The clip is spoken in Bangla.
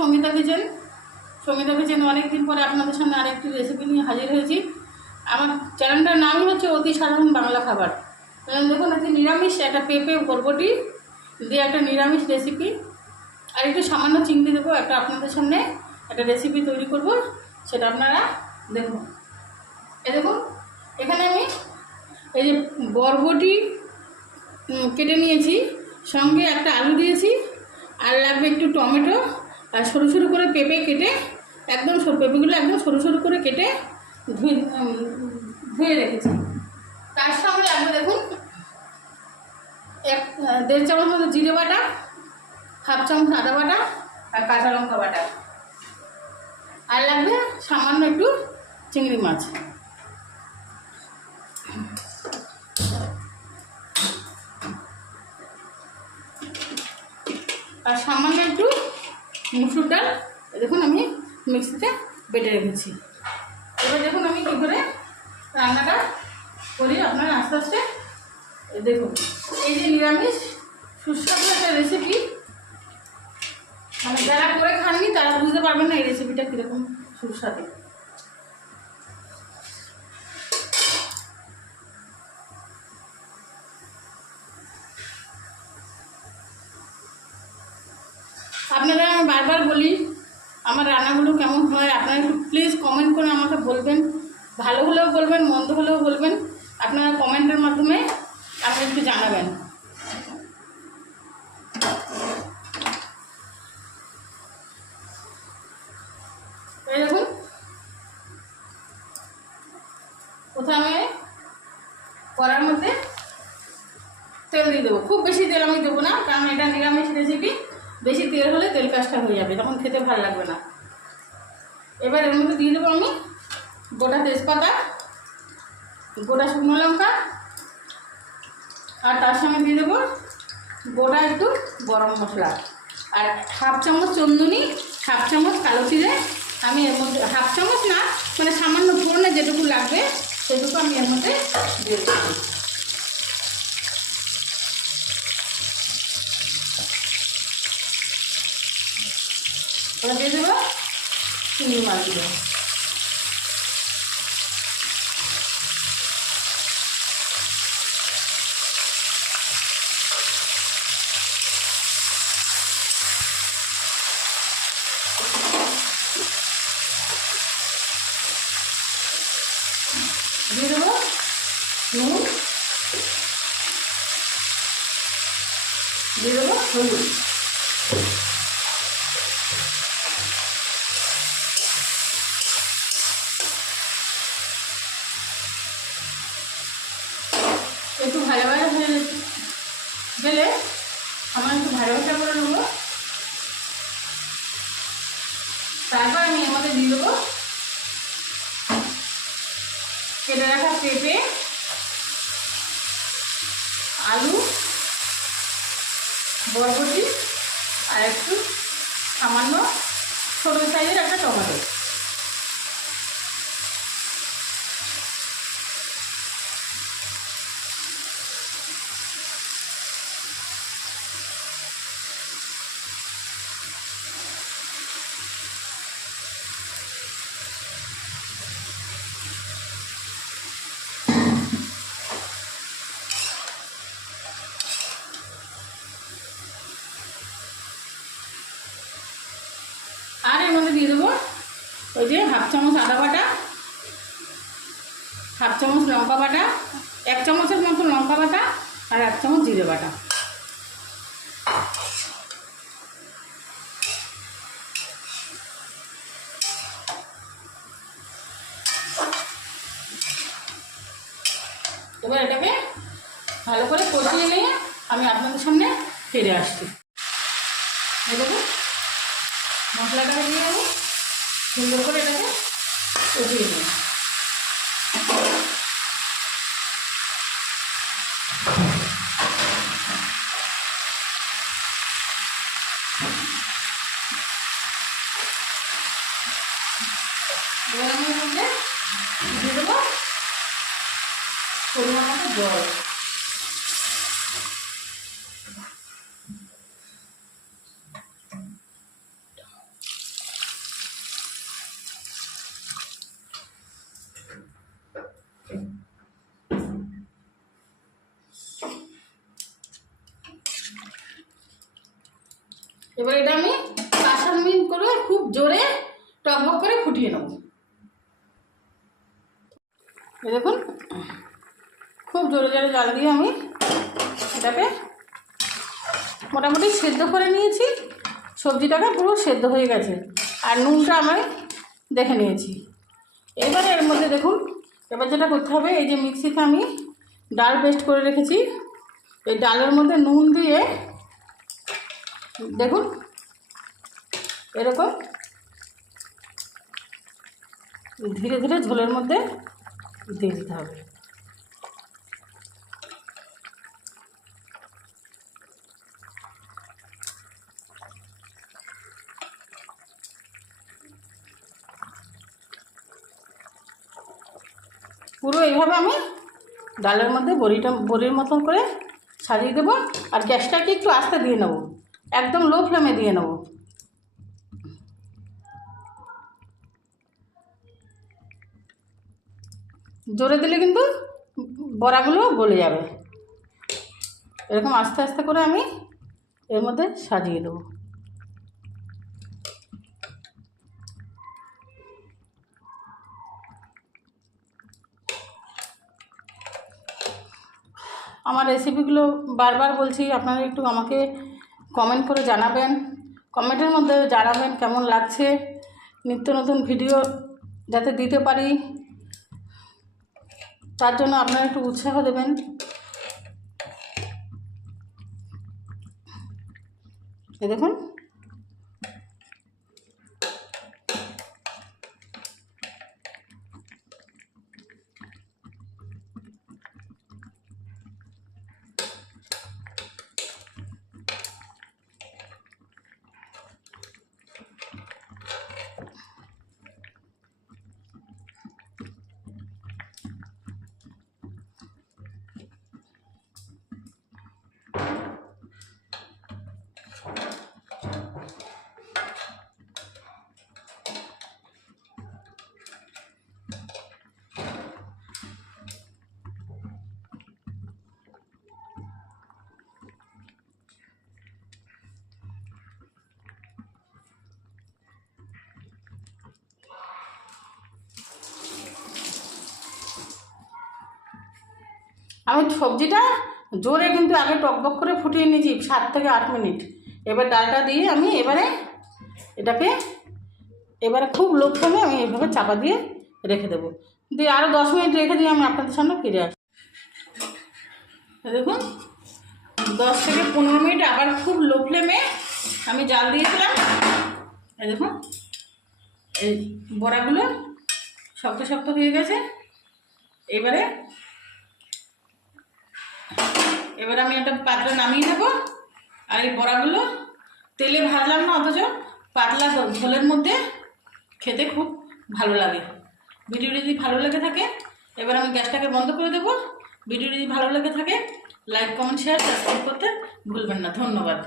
সঙ্গীতা কিচেন। সঙ্গীতা কিচেন অনেকদিন পরে আপনাদের সামনে আরেকটি রেসিপি নিয়ে হাজির হয়েছি। আমার চ্যানেলটার নামই হচ্ছে অতি সাধারণ বাংলা খাবার। দেখুন একটি নিরামিষ, একটা পেঁপে বরবটি দিয়ে একটা নিরামিষ রেসিপি, আর একটু সামান্য চিংড়ি দেবো। একটা আপনাদের সামনে একটা রেসিপি তৈরি করব, সেটা আপনারা দেখুন। দেখুন এখানে আমি এই যে বরবটি কেটে নিয়েছি, সঙ্গে একটা আলু দিয়েছি, আর লাগবে একটু টমেটো, আর সরু সরু করে পেঁপে কেটে একদম পেঁপেগুলো একদম সরু সরু করে কেটে ধুয়ে রেখেছি। তার সঙ্গে লাগবে দেখুন 1.5 চামচ মতো জিরে বাটা, 1/2 চামচ আদা বাটা, আর কাঁচা লঙ্কা বাটা, আর লাগবে সামান্য একটু চিংড়ি মাছ। আর সামান্য একটু মুসুর ডাল দেখুন আমি মিক্সিতে বেটে রেখেছি। এবার দেখুন আমি কী করে রান্নাটা করি, আপনারা আস্তে আস্তে দেখুন। এই যে নিরামিষ সুস্বাদু একটা রেসিপি, মানে যারা করে খাননি তারা বুঝতে পারবেন না এই রেসিপিটা কীরকম সুস্বাদু। আপনারা আমি বারবার বলি আমার রান্নাগুলো কেমন হয়, আপনারা একটু প্লিজ কমেন্ট করে আমাকে বলবেন। ভালো হলেও বলবেন, মন্দ হলেও বলবেন। আপনারা কমেন্টের মাধ্যমে আমাকে একটু জানাবেন। এই দেখুন প্রথমে কড়ার মধ্যে তেল দিয়ে দেবো। খুব বেশি তেল আমি দেবো না, কারণ এটা নিরামিষ রেসিপি। বেশি তেল হলে তেল কাজটা হয়ে যাবে, তখন খেতে ভালো লাগবে না। এবার এর মধ্যে দিয়ে দেবো আমি গোটা তেজপাতা, গোটা শুকনো লঙ্কা, আর তার সঙ্গে দিয়ে দেবো গোটা একটু গরম মশলা, আর 1/2 চামচ চন্দনী, 1/2 চামচ কালো জিরে। আমি এর মধ্যে 1/2 চামচ না, মানে সামান্য ফোড়নে যেটুকু লাগবে সেটুকু আমি এর মধ্যে দিয়ে দেবো। এবার দিয়ে দেবো চিংড়ি মাছগুলো। দিয়ে দেবো নুন, দিয়ে দেবো হলুদ। একটু ভালোভাবে হয়ে গেলে আমার একটু ভালোবাসা করে নেবো। তারপর আমি এর মধ্যে দিয়ে দেবো কেটে রাখা পেঁপে, আলু, বরবটি, আর একটু সামান্য ছোটো সাইজের একটা টমেটো। আর এর মধ্যে দিয়ে দেবো ওই যে 1/2 চামচ আদা বাটা, 1/2 চামচ লঙ্কা বাটা, 1 চামচের মতো লঙ্কা বাটা, আর 1 চামচ জিরে বাটা। এবার এটাকে ভালো করে কষিয়ে নিয়ে আমি আপনাদের সামনে ফিরে আসছি। দেখুন মশলাটাকে দিয়ে আমি সুন্দর করে এটাকে কষিয়ে নিই। এবার আমি এর মধ্যে দিয়ে দেবো পরিমাণ মতো জল। এবার এটা আমি 5-7 মিনিট করে খুব জোরে টকবক করে ফুটিয়ে নেব। এই দেখুন খুব জোরে জোরে জাল দিয়ে আমি এটাকে মোটামুটি সেদ্ধ করে নিয়েছি। সবজিটাকে পুরো সেদ্ধ হয়ে গেছে আর নুনটা আমি দেখে নিয়েছি। এবারে এর মধ্যে দেখুন এবার যেটা করতে হবে, এই যে মিক্সিতে আমি ডাল পেস্ট করে রেখেছি, এই ডালের মধ্যে নুন দিয়ে দেখুন এরকম ধীরে ধীরে ঝোলের মধ্যে দিয়ে দিতে হবে। পুরো এইভাবে আমি ডালের মধ্যে বড়ির মতন করে সাজিয়ে দেবো। আর গ্যাসটাকে একটু আস্তে দিয়ে নেব, একদম লো ফ্লেমে দিয়ে নেব। জোরে দিলে কিন্তু বড়াগুলো গলে যাবে। এরকম আস্তে আস্তে করে আমি এর মধ্যে সাজিয়ে দেবো। আমার রেসিপিগুলো বারবার বলছি, আপনারা একটু আমাকে কমেন্ট করে জানাবেন, কমেন্টের মধ্যে জানাবেন কেমন লাগছে, নিত্য নতুন ভিডিও যাতে দিতে পারি তার জন্য আপনারা একটু উৎসাহ দেবেন। এই দেখুন আমি সবজিটা জোরে কিন্তু আগে টকবক করে ফুটিয়ে নিয়েছি 7 থেকে 8 মিনিট। এবার ডালটা দিয়ে আমি এটাকে খুব লো ফ্লেমে আমি এভাবে চাপা দিয়ে রেখে দেবো। দিয়ে আরও 10 মিনিট রেখে দিয়ে আমি আপনাদের সামনে ফিরে আসি। দেখুন 10 থেকে 15 মিনিট আবার খুব লো ফ্লেমে আমি জাল দিয়েছিলাম। এই দেখুন এই বড়াগুলো শক্ত শক্ত হয়ে গেছে। এবারে আমি একটা পাত্রে নামিয়ে নেব। আর এই বড়াগুলো তেলে ভাজলাম না, অথচ পাতলা ঝোলের মধ্যে খেতে খুব ভালো লাগে। ভিডিওটি যদি ভালো লেগে থাকে এবার আমি গ্যাসটাকে বন্ধ করে দেবো। ভিডিওটি যদি ভালো লেগে থাকে লাইক, কমেন্ট, শেয়ার, সাবস্ক্রাইব করতে ভুলবেন না। ধন্যবাদ।